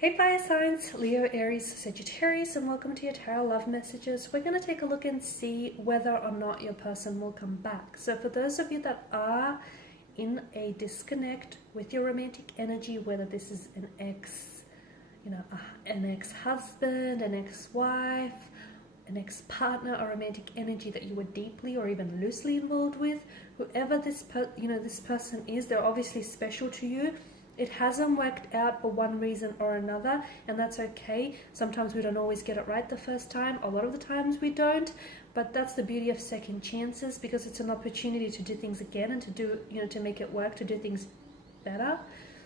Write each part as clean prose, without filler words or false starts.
Hey fire signs, Leo, Aries, Sagittarius, and welcome to your tarot love messages. We're going to take a look and see whether or not your person will come back. So for those of you that are in a disconnect with your romantic energy, whether this is an ex, an ex-husband, an ex-wife, an ex-partner, or romantic energy that you were deeply or even loosely involved with, whoever this person is, they're obviously special to you. It hasn't worked out for one reason or another, and that's okay. Sometimes we don't always get it right the first time. A lot of the times we don't, but that's the beauty of second chances, because it's an opportunity to do things again and to do, to make it work, to do things better.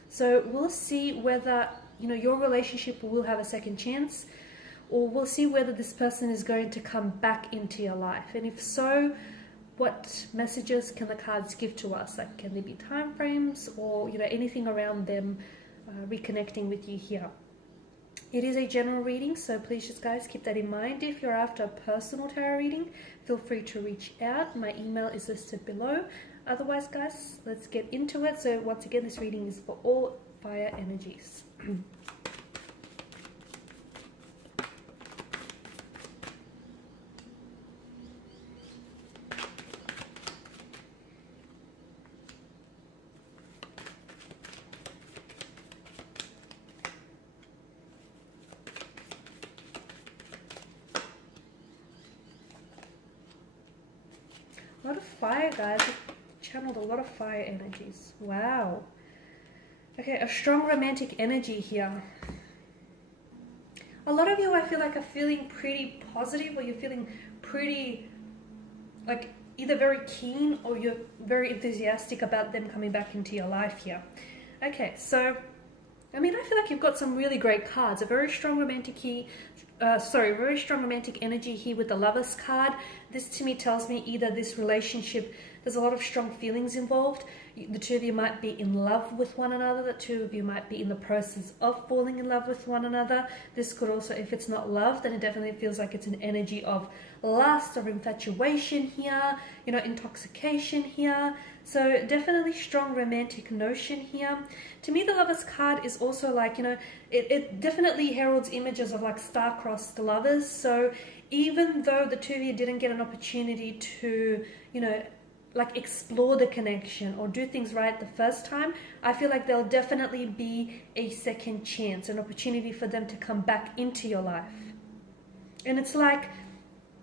So we'll see whether, your relationship will have a second chance, or we'll see whether this person is going to come back into your life. And if so, what messages can the cards give to us? Like, can there be time frames or anything around them reconnecting with you here? It is a general reading, so please just guys keep that in mind. If you're after a personal tarot reading, feel free to reach out. My email is listed below. Otherwise guys, let's get into it. So once again, this reading is for all fire energies. A lot of fire, guys. I've channeled a lot of fire energies. Wow. Okay, a strong romantic energy here. A lot of you, I feel like, are feeling pretty positive, or you're feeling pretty, like, either very keen or you're very enthusiastic about them coming back into your life here. Okay, so, I feel like you've got some really great cards. A very strong romantic very strong romantic energy here with the Lovers card. This to me tells me either this relationship, there's a lot of strong feelings involved. The two of you might be in love with one another. The two of you might be in the process of falling in love with one another. This could also, if it's not love, then it definitely feels like it's an energy of lust or infatuation here, intoxication here. So definitely strong romantic notion here. To me, the Lovers card is also like, it definitely heralds images of like star-crossed lovers. So even though the two of you didn't get an opportunity to, like explore the connection or do things right the first time, I feel like there'll definitely be a second chance, an opportunity for them to come back into your life. And it's like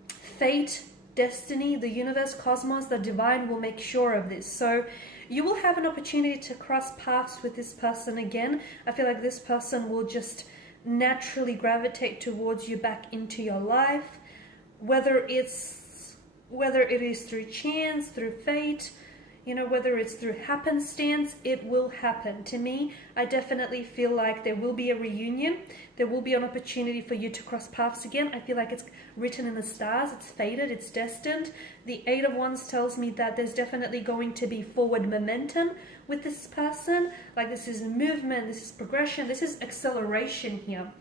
fate, destiny, the universe, cosmos, the divine will make sure of this. So you will have an opportunity to cross paths with this person again. I feel like this person will just naturally gravitate towards you back into your life, whether it is through chance, through fate, whether it's through happenstance, it will happen. To me, I definitely feel like there will be a reunion. There will be an opportunity for you to cross paths again. I feel like it's written in the stars. It's fated. It's destined. The Eight of Wands tells me that there's definitely going to be forward momentum with this person. Like, this is movement. This is progression. This is acceleration here.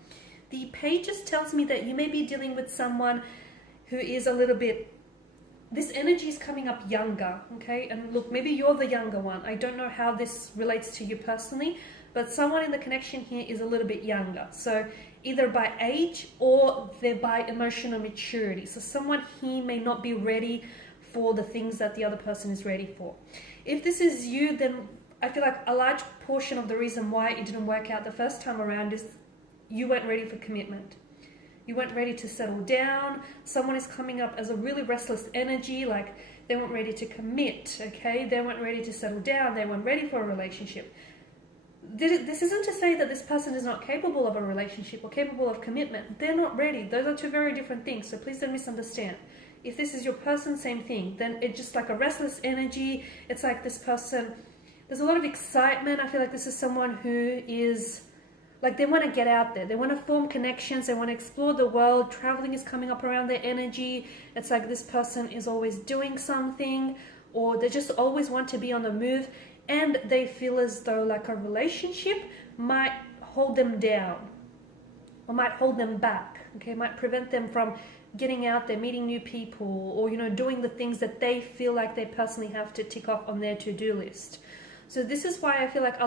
The Pages tells me that you may be dealing with someone who is a little bit, this energy is coming up younger, okay? And look, maybe you're the younger one. I don't know how this relates to you personally, but someone in the connection here is a little bit younger. So either by age or they're by emotional maturity. So someone here may not be ready for the things that the other person is ready for. If this is you, then I feel like a large portion of the reason why it didn't work out the first time around is you weren't ready for commitment. You weren't ready to settle down. Someone is coming up as a really restless energy, like they weren't ready to commit, okay? They weren't ready to settle down. They weren't ready for a relationship. This isn't to say that this person is not capable of a relationship or capable of commitment. They're not ready. Those are two very different things, so please don't misunderstand. If this is your person, same thing. Then it's just like a restless energy. It's like this person, there's a lot of excitement. I feel like this is someone who is, like, they want to get out there. They want to form connections. They want to explore the world. Traveling is coming up around their energy. It's like this person is always doing something, or they just always want to be on the move. And they feel as though like a relationship might hold them down or might hold them back. Okay, might prevent them from getting out there, meeting new people, or, doing the things that they feel like they personally have to tick off on their to-do list. So this is why I feel like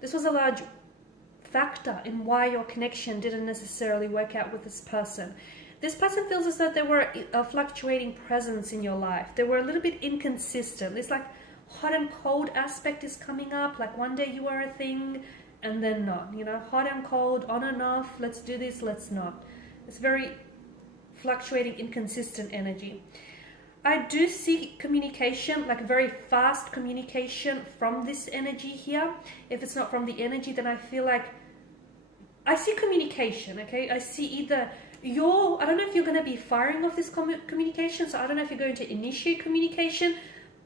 this was a large factor in why your connection didn't necessarily work out with this person. This person feels as though they were a fluctuating presence in your life. They were a little bit inconsistent. This like hot and cold aspect is coming up. Like one day you are a thing and then not. You know, hot and cold, on and off. Let's do this, let's not. It's very fluctuating, inconsistent energy. I do see communication, like very fast communication from this energy here. If it's not from the energy, then I feel like I see communication, okay? I see either I don't know if you're going to be firing off this communication, so I don't know if you're going to initiate communication,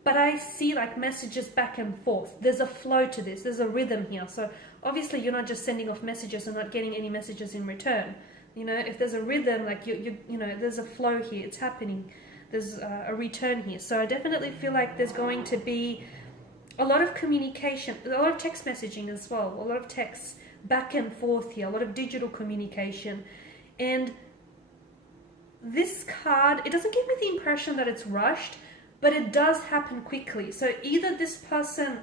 but I see like messages back and forth. There's a flow to this. There's a rhythm here. So obviously you're not just sending off messages and not getting any messages in return. You know, if there's a rhythm, like you know, there's a flow here. It's happening. There's a return here. So I definitely feel like there's going to be a lot of communication, a lot of text messaging as well, a lot of texts back and forth here, a lot of digital communication. And this card, it doesn't give me the impression that it's rushed, but it does happen quickly. So either this person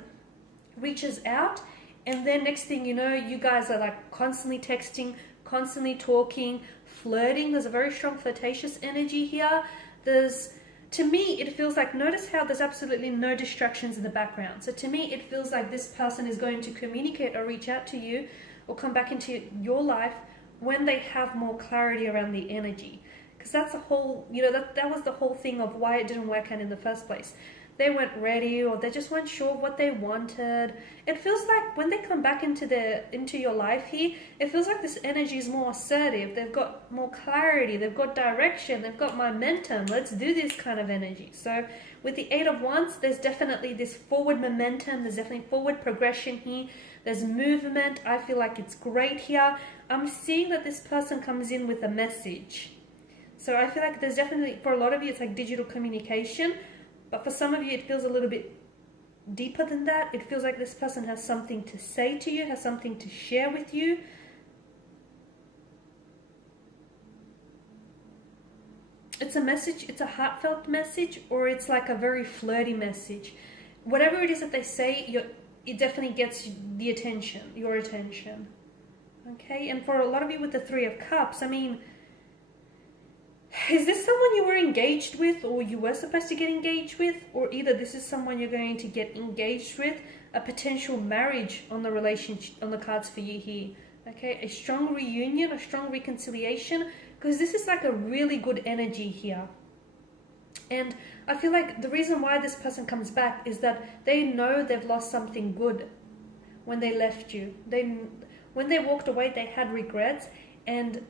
reaches out and then next thing you know, you guys are like constantly texting, constantly talking, flirting. There's a very strong flirtatious energy here. To me, it feels like, notice how there's absolutely no distractions in the background. So to me, it feels like this person is going to communicate or reach out to you or come back into your life when they have more clarity around the energy. Because that's the whole, you know, that was the whole thing of why it didn't work out in the first place. They weren't ready or they just weren't sure what they wanted. It feels like when they come back into your life here, it feels like this energy is more assertive. They've got more clarity. They've got direction. They've got momentum. Let's do this kind of energy. So with the Eight of Wands, there's definitely this forward momentum. There's definitely forward progression here. There's movement. I feel like it's great here. I'm seeing that this person comes in with a message. So I feel like there's definitely, for a lot of you, it's like digital communication. But for some of you, it feels a little bit deeper than that. It feels like this person has something to say to you, has something to share with you. It's a message, it's a heartfelt message, or it's like a very flirty message. Whatever it is that they say, it definitely gets the attention, your attention. Okay, and for a lot of you with the Three of Cups, I mean, is this someone you were engaged with or you were supposed to get engaged with? Or either this is someone you're going to get engaged with, a potential marriage on the relationship, on the cards for you here. Okay, a strong reunion, a strong reconciliation, because this is like a really good energy here. And I feel like the reason why this person comes back is that they know they've lost something good when they left you. When they walked away, they had regrets, and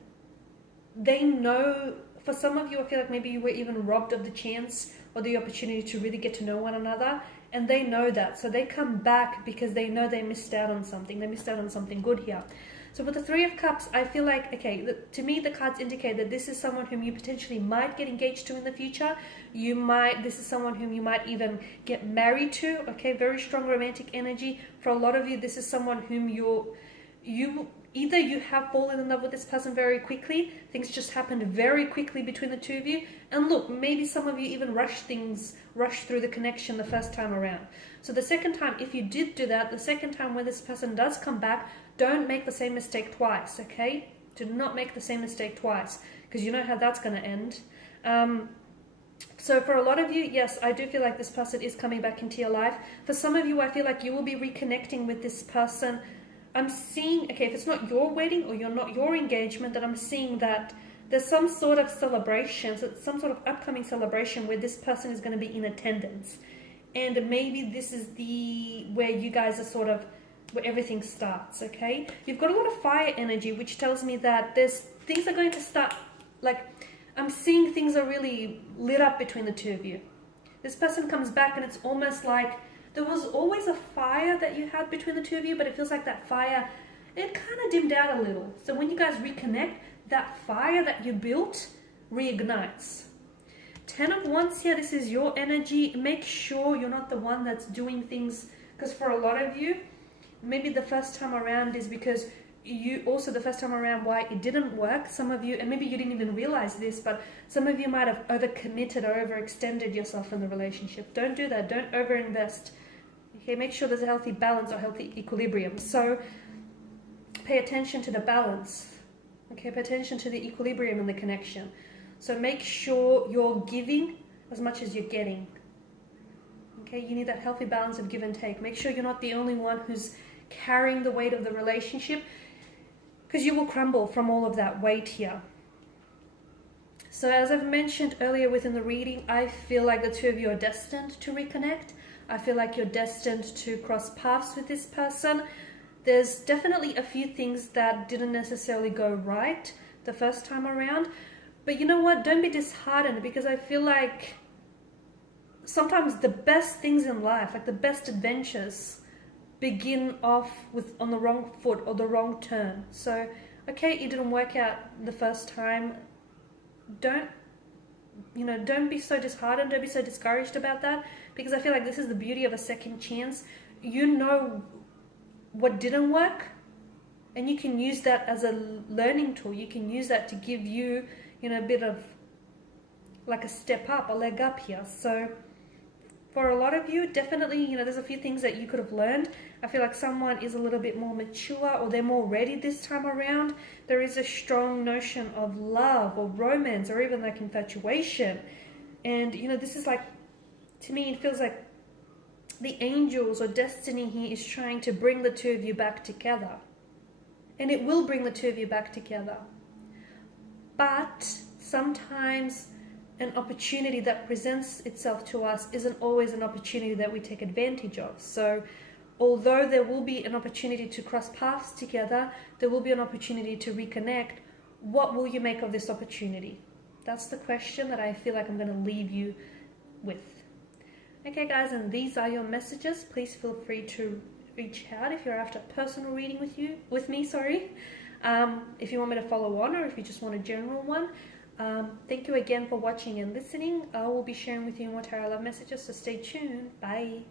they know. For some of you, I feel like maybe you were even robbed of the chance or the opportunity to really get to know one another, and they know that. So they come back because they know they missed out on something. They missed out on something good here. So with the Three of Cups, I feel like, okay, to me, the cards indicate that this is someone whom you potentially might get engaged to in the future. This is someone whom you might even get married to. Okay, very strong romantic energy. For a lot of you, this is someone whom either you have fallen in love with this person very quickly, things just happened very quickly between the two of you, and look, maybe some of you even rushed through the connection the first time around. So the second time, if you did do that, the second time when this person does come back, don't make the same mistake twice, okay? Do not make the same mistake twice, because you know how that's going to end. So for a lot of you, yes, I do feel like this person is coming back into your life. For some of you, I feel like you will be reconnecting with this person. I'm seeing, okay, if it's not your wedding or not your engagement, then I'm seeing that there's some sort of celebration, some sort of upcoming celebration where this person is going to be in attendance. And maybe this is where you guys are sort of, where everything starts, okay? You've got a lot of fire energy, which tells me that things are going to start, like, I'm seeing things are really lit up between the two of you. This person comes back and it's almost like, there was always a fire that you had between the two of you, but it feels like that fire, it kind of dimmed out a little. So when you guys reconnect, that fire that you built reignites. 10 of Wands here, this is your energy. Make sure you're not the one that's doing things, because for a lot of you, maybe the first time around is because the first time around why it didn't work. Some of you, and maybe you didn't even realize this, but some of you might have overcommitted or overextended yourself in the relationship. Don't do that. Don't overinvest. Okay, make sure there's a healthy balance or healthy equilibrium. So pay attention to the balance. Okay, pay attention to the equilibrium and the connection. So make sure you're giving as much as you're getting. Okay, you need that healthy balance of give and take. Make sure you're not the only one who's carrying the weight of the relationship, because you will crumble from all of that weight here. So as I've mentioned earlier within the reading, I feel like the two of you are destined to reconnect. I feel like you're destined to cross paths with this person. There's definitely a few things that didn't necessarily go right the first time around. But you know what? Don't be disheartened, because I feel like sometimes the best things in life, like the best adventures, begin off on the wrong foot or the wrong turn. So, okay, it didn't work out the first time. Don't be so disheartened. Don't be so discouraged about that, because I feel like this is the beauty of a second chance. You know what didn't work, and you can use that as a learning tool. You can use that to give you, a bit of like a step up, a leg up here. So for a lot of you, definitely, there's a few things that you could have learned. I feel like someone is a little bit more mature, or they're more ready this time around. There is a strong notion of love or romance, or even like infatuation. And, this is like, to me, it feels like the angels or destiny here is trying to bring the two of you back together. And it will bring the two of you back together. But sometimes an opportunity that presents itself to us isn't always an opportunity that we take advantage of. So although there will be an opportunity to cross paths together, there will be an opportunity to reconnect. What will you make of this opportunity? That's the question that I feel like I'm going to leave you with. Okay guys, and these are your messages. Please feel free to reach out if you're after a personal reading with me. If you want me to follow on, or if you just want a general one. Thank you again for watching and listening. I will be sharing with you more tarot love messages, so stay tuned. Bye.